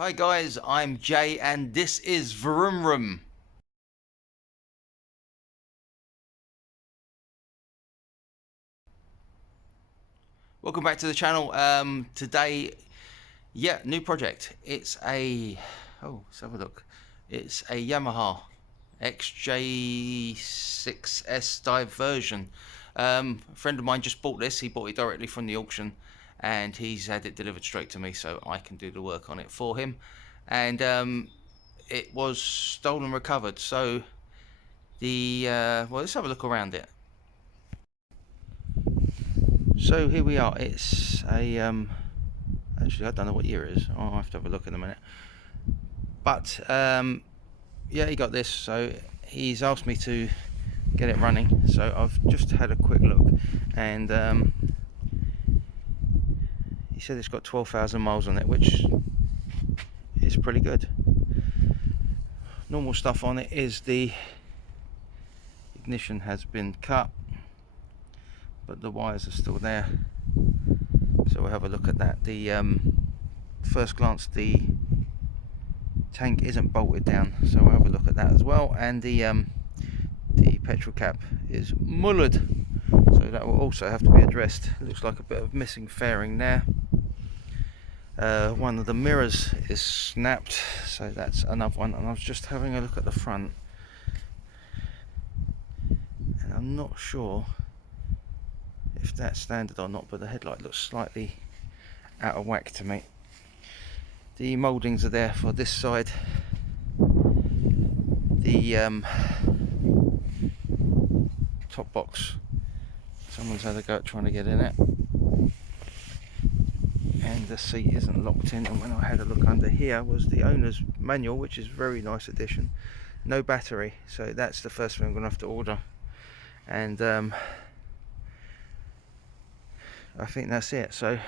Hi guys, I'm Jay and this is Vroom Room. Welcome back to the channel. Today, new project. It's a, let's have a look. It's a Yamaha XJ6S Diversion. A friend of mine just bought this. He bought it directly from the auction and he's had it delivered straight to me so I can do the work on it for him. And it was stolen recovered, so let's have a look around it. So here we are. It's a actually I don't know what year it is. I'll have to have a look in a minute. But yeah, he got this, so he's asked me to get it running. So I've just had a quick look, and he said it's got 12,000 miles on it, which is pretty good. Normal stuff on it is the ignition has been cut, but the wires are still there, so we'll have a look at that. The first glance, the tank isn't bolted down, so we'll have a look at that as well. And the petrol cap is mullered, so that will also have to be addressed. It looks like a bit of missing fairing there. One of the mirrors is snapped, so that's another one. And I was just having a look at the front, and I'm not sure if that's standard or not, but the headlight looks slightly out of whack to me. The mouldings are there for this side. The top box, someone's had a go at trying to get in it, and the seat isn't locked in. And when I had a look under here was the owner's manual, which is a very nice addition. No battery, so that's the first thing I'm going to have to order. And I think that's it. So I'm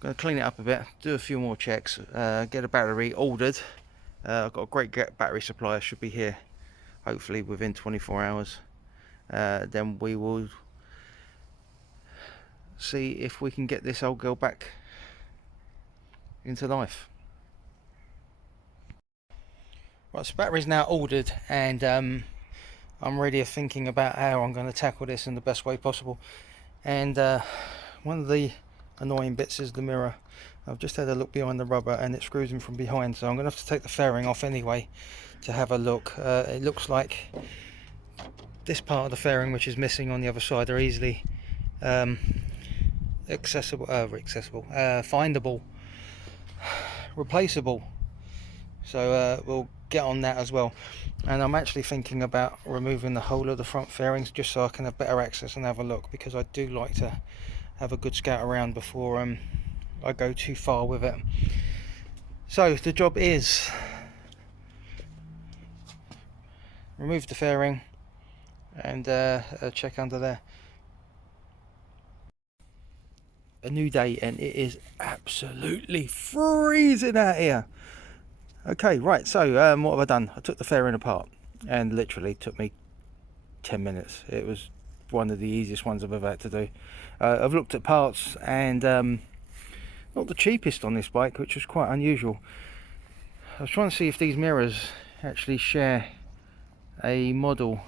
going to clean it up a bit, do a few more checks, get a battery ordered. I've got a great battery supplier, should be here hopefully within 24 hours. Then we will see if we can get this old girl back into life. Right, so battery's now ordered, and I'm really thinking about how I'm going to tackle this in the best way possible. And one of the annoying bits is the mirror. I've just had a look behind the rubber and it screws in from behind, so I'm going to have to take the fairing off anyway to have a look. It looks like this part of the fairing, which is missing on the other side, are easily findable, replaceable. So we'll get on that as well. And I'm actually thinking about removing the whole of the front fairings just so I can have better access and have a look, because I do like to have a good scout around before I go too far with it. So the job is remove the fairing and check under there. A new day, and it is absolutely freezing out here. Okay, right, so what have I done? I took the fairing apart, and literally took me 10 minutes. It was one of the easiest ones I've ever had to do. I've looked at parts, and not the cheapest on this bike, which was quite unusual. I was trying to see if these mirrors actually share a model,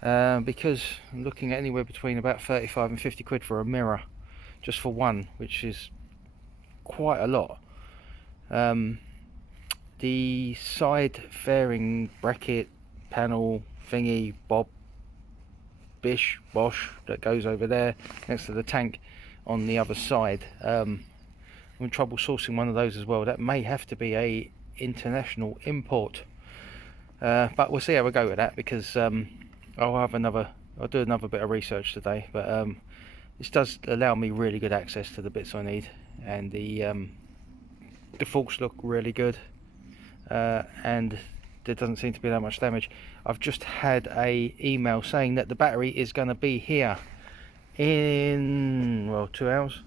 because I'm looking at anywhere between about 35 and 50 quid for a mirror, just for one, which is quite a lot. The side fairing bracket panel thingy bosh that goes over there next to the tank on the other side, I'm in trouble sourcing one of those as well. That may have to be a international import, but we'll see how we go with that, because I'll do another bit of research today. But this does allow me really good access to the bits I need, and the forks look really good, and there doesn't seem to be that much damage. I've just had a email saying that the battery is going to be here in 2 hours,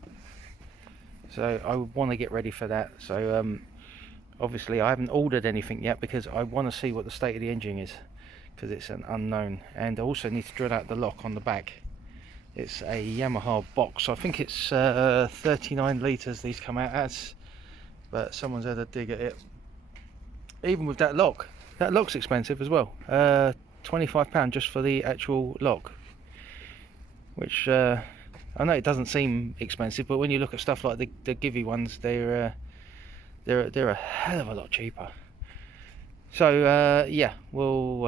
so I want to get ready for that. So obviously I haven't ordered anything yet because I want to see what the state of the engine is, because it's an unknown. And I also need to drill out the lock on the back. It's a Yamaha box. I think it's 39 litres these come out as. but someone's had a dig at it. Even with that lock. That lock's expensive as well. £25 just for the actual lock, which I know it doesn't seem expensive, but when you look at stuff like the Givey ones, they're a hell of a lot cheaper. So yeah, we'll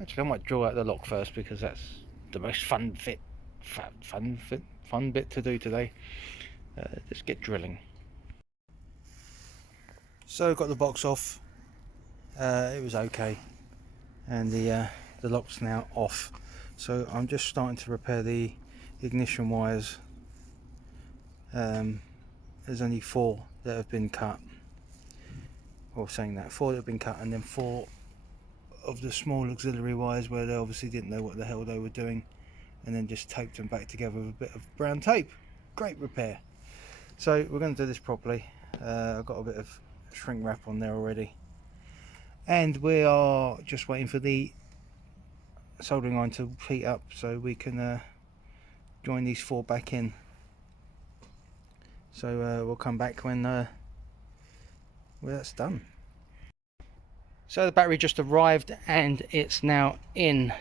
actually I might draw out the lock first, because that's the most fun bit to do today. Let's get drilling. So got the box off. It was okay, and the lock's now off. So I'm just starting to repair the ignition wires. There's only 4 that have been cut, or saying that 4 that have been cut, and then 4 of the small auxiliary wires where they obviously didn't know what the hell they were doing, and then just taped them back together with a bit of brown tape. Great repair. So we're going to do this properly. I've got a bit of shrink wrap on there already, and we are just waiting for the soldering iron to heat up so we can join these 4 back in. So we'll come back when that's done. So the battery just arrived and it's now in.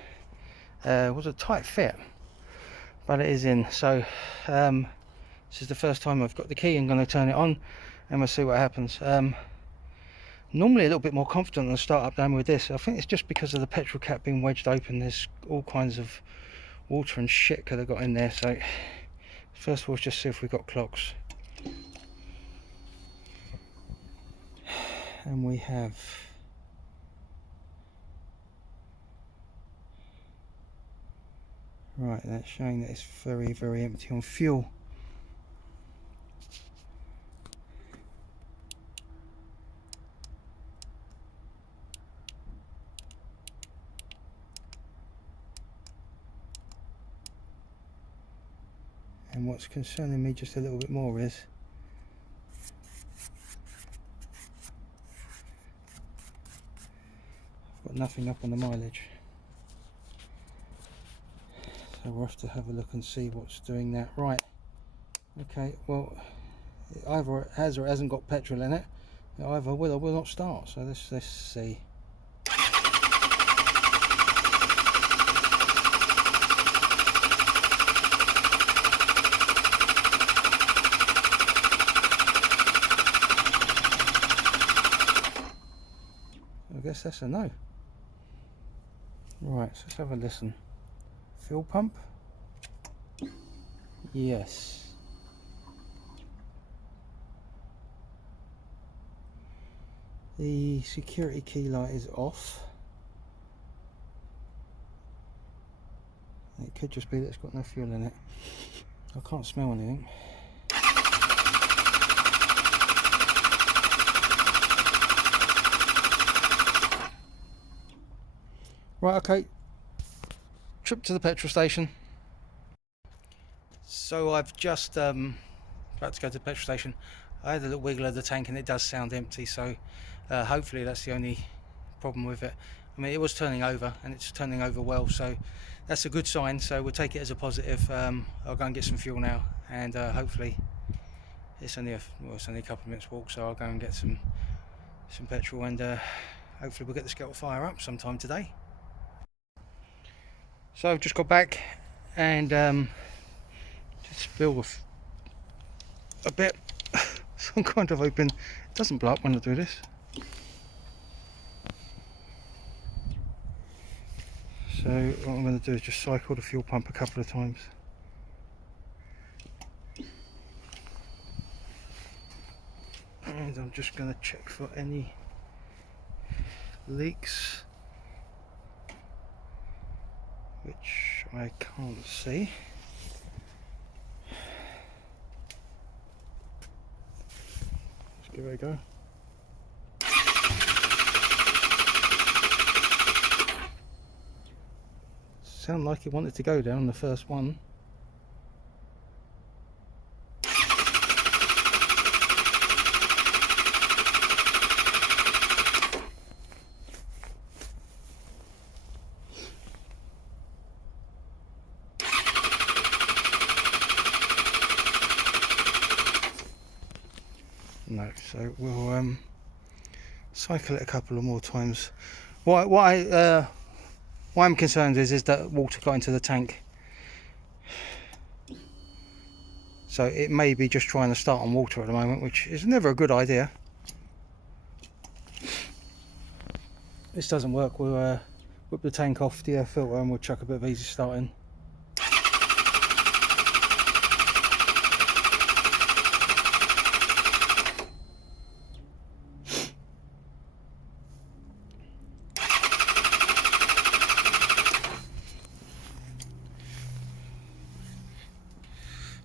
It was a tight fit, but it is in. So this is the first time I've got the key. I'm going to turn it on and we'll see what happens. Normally a little bit more confident on the start up than with this. I think it's just because of the petrol cap being wedged open. There's all kinds of water and shit could have got in there. So first of all, let's just see if we've got clocks. And we have. Right, that's showing that it's very, very empty on fuel. And what's concerning me just a little bit more is I've got nothing up on the mileage. So we'll have to have a look and see what's doing that. Right, okay, well, it either has or hasn't got petrol in it. It either will or will not start. So let's see. I guess that's a no. Right, so let's have a listen. Fuel pump? Yes. The security key light is off. It could just be that it's got no fuel in it. I can't smell anything. Right, okay. Trip to the petrol station. So I've just about to go to the petrol station. I had a little wiggle of the tank and it does sound empty, so hopefully that's the only problem with it. I mean, it was turning over and it's turning over well, so that's a good sign. So we'll take it as a positive. I'll go and get some fuel now, and hopefully it's only a couple of minutes walk, so I'll go and get some petrol, and hopefully we'll get the scuttle fire up sometime today. So I've just got back and just spilled a bit. So I'm kind of hoping it doesn't blow up when I do this. So what I'm going to do is just cycle the fuel pump a couple of times. And I'm just going to check for any leaks, which I can't see. Let's give it a go. Sound like it wanted to go down the first one. No, so we'll cycle it a couple of more times. What I'm concerned is that water got into the tank, so it may be just trying to start on water at the moment, which is never a good idea. This doesn't work, we'll whip the tank off the air filter and we'll chuck a bit of easy start in.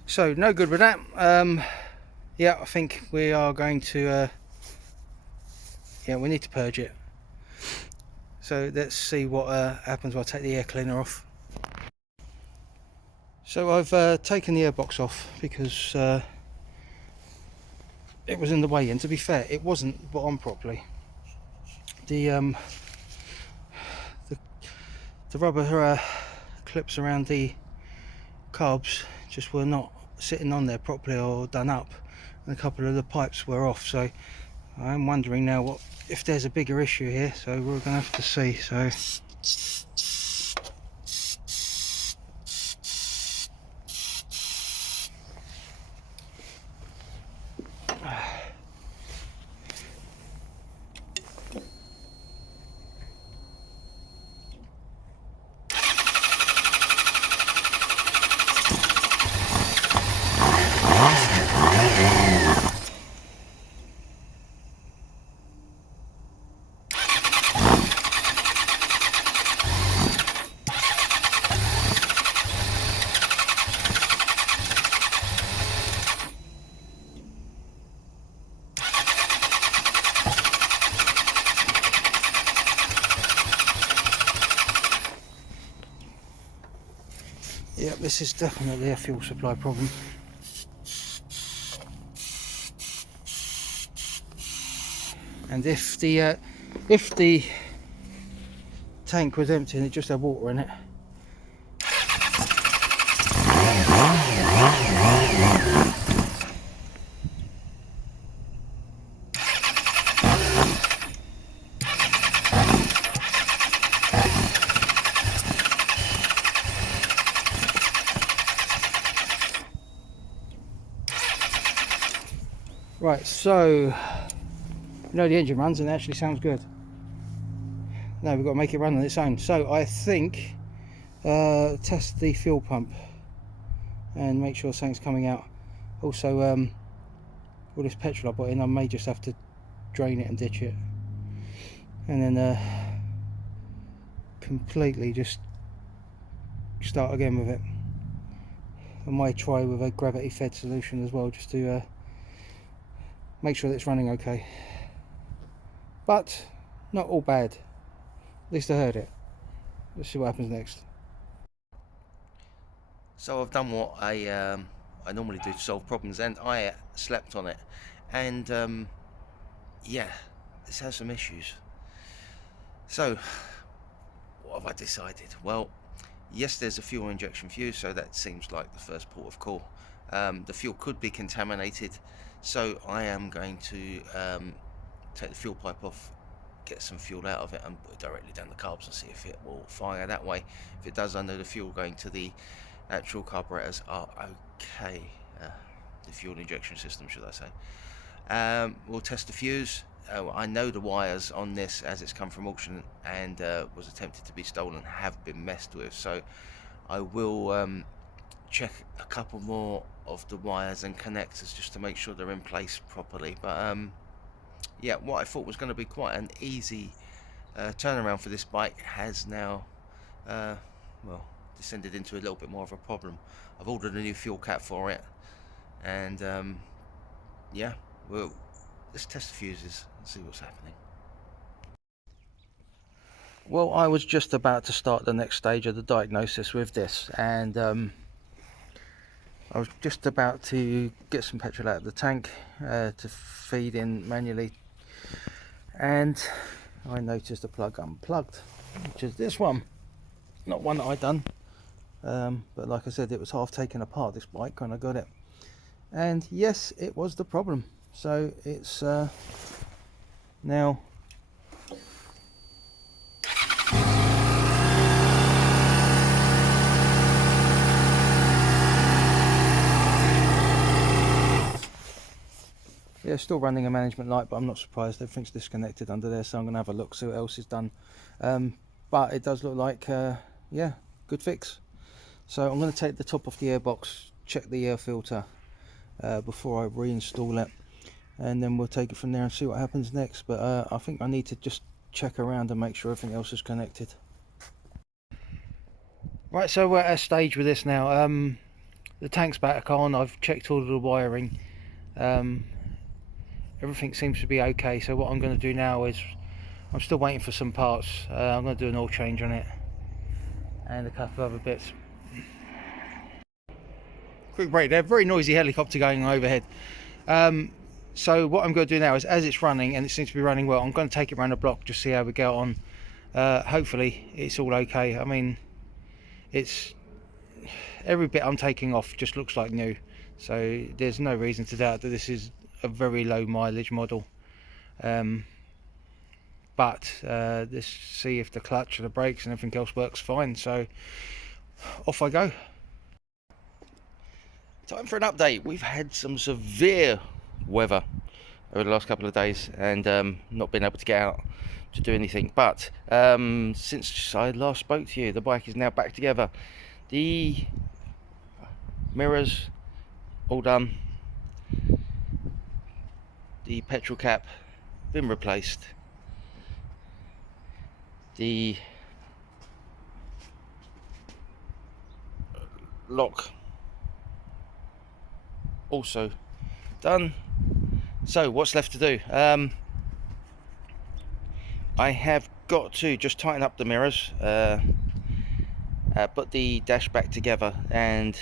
So no good with that. Yeah, I think we are going to yeah, we need to purge it. So let's see what happens when I take the air cleaner off. So I've taken the airbox off because it was in the way, and to be fair, it wasn't put on properly. The rubber clips around the carbs just were not sitting on there properly or done up, and a couple of the pipes were off. So I'm wondering now if there's a bigger issue here. So we're going to have to see. So yeah, this is definitely a fuel supply problem. And if the tank was empty and it just had water in it, right, so you know the engine runs and it actually sounds good. No, we've got to make it run on its own. So I think test the fuel pump and make sure something's coming out. Also, all this petrol I put in, I may just have to drain it and ditch it, and then completely just start again with it. I might try with a gravity fed solution as well, just to make sure that it's running okay. But not all bad. At least I heard it. Let's see what happens next. So I've done what I normally do to solve problems, and I slept on it, and yeah, this has some issues. So what have I decided? Well, yes, there's a fuel injection fuse, so that seems like the first port of call. The fuel could be contaminated, so I am going to take the fuel pipe off, get some fuel out of it and put it directly down the carbs and see if it will fire that way. If it does, I know the fuel going to the actual carburetors are okay, the fuel injection system, should I say. We'll test the fuse. I know the wires on this, as it's come from auction and was attempted to be stolen, have been messed with, so I will check a couple more of the wires and connectors just to make sure they're in place properly. But yeah, what I thought was going to be quite an easy turnaround for this bike has now well, descended into a little bit more of a problem. I've ordered a new fuel cap for it, and yeah, well, let's test the fuses and see what's happening. Well, I was just about to start the next stage of the diagnosis with this, and I was just about to get some petrol out of the tank to feed in manually, and I noticed the plug unplugged, which is this one, not one that I done, but like I said, it was half taken apart, this bike, when I got it, and yes, it was the problem. So it's now yeah, still running a management light, but I'm not surprised. Everything's disconnected under there, so I'm going to have a look, see what else is done. But it does look like, yeah, good fix. So I'm going to take the top off the airbox, check the air filter before I reinstall it, and then we'll take it from there and see what happens next. But I think I need to just check around and make sure everything else is connected. Right, so we're at a stage with this now. The tank's back on, I've checked all of the wiring. Everything seems to be okay, so what I'm going to do now is, I'm still waiting for some parts. I'm going to do an oil change on it and a couple of other bits. Quick break there, very noisy helicopter going overhead. So what I'm going to do now is, as it's running, and it seems to be running well, I'm going to take it around the block, just see how we go on. Hopefully it's all okay. I mean, it's every bit I'm taking off just looks like new, so there's no reason to doubt that this is a very low mileage model. But let's see if the clutch and the brakes and everything else works fine. So off I go. Time for an update. We've had some severe weather over the last couple of days, and not been able to get out to do anything. But since I last spoke to you, the bike is now back together. The mirrors all done. The petrol cap been replaced. The lock also done. So what's left to do? I have got to just tighten up the mirrors, put the dash back together, and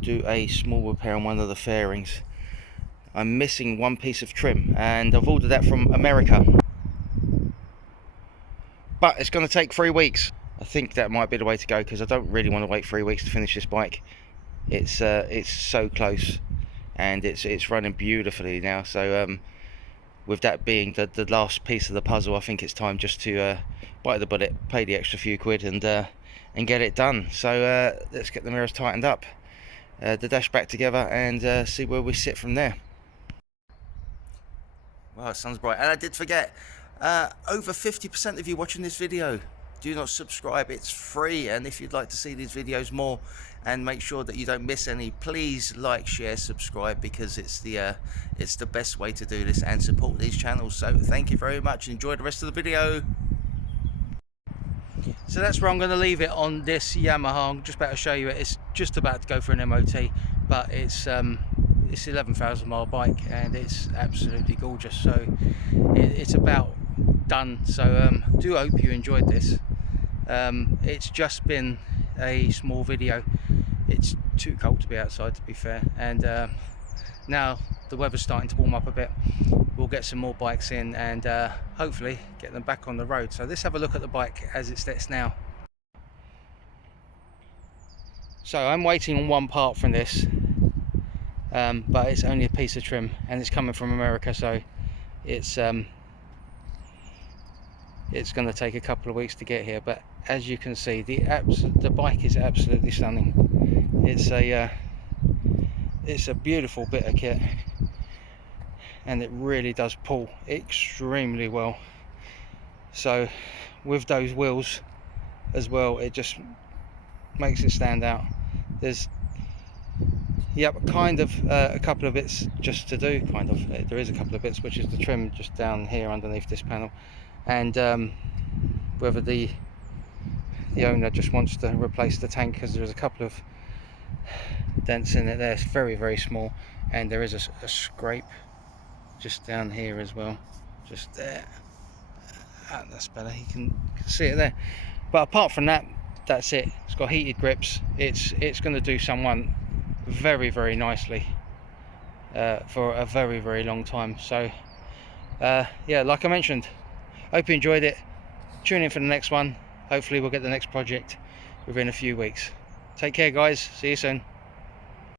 do a small repair on one of the fairings. I'm missing one piece of trim, and I've ordered that from America, but it's going to take 3 weeks. I think that might be the way to go, because I don't really want to wait 3 weeks to finish this bike. It's so close, and it's running beautifully now. So with that being the last piece of the puzzle, I think it's time just to bite the bullet, pay the extra few quid, and get it done. So let's get the mirrors tightened up, the dash back together, and see where we sit from there. Wow, sun's bright. And I did forget, over 50% of you watching this video do not subscribe. It's free, and if you'd like to see these videos more and make sure that you don't miss any, please like, share, subscribe, because it's the best way to do this and support these channels. So thank you very much. Enjoy the rest of the video. So that's where I'm going to leave it on this Yamaha. I'm just about to show you it. It's just about to go for an MOT, but it's 11,000 mile bike, and it's absolutely gorgeous. So it's about done. So do hope you enjoyed this. It's just been a small video. It's too cold to be outside, to be fair, and now the weather's starting to warm up a bit. We'll get some more bikes in, and hopefully get them back on the road. So let's have a look at the bike as it sits now. So I'm waiting on one part from this, but it's only a piece of trim, and it's coming from America, so it's going to take a couple of weeks to get here. But as you can see, the bike is absolutely stunning. It's a beautiful bit of kit, and it really does pull extremely well. So with those wheels as well, it just makes it stand out. There's kind of a couple of bits just to do. There is a couple of bits, which is the trim just down here underneath this panel, and whether the owner just wants to replace the tank, because there's a couple of dents in it there. It's very, very small, and there is a scrape just down here as well, just there. That's better, you can see it there. But apart from that, that's it. It's got heated grips. It's going to do someone very, very nicely for a very, very long time. So yeah, like I mentioned, hope you enjoyed it. Tune in for the next one. Hopefully we'll get the next project within a few weeks. Take care, guys. See you soon.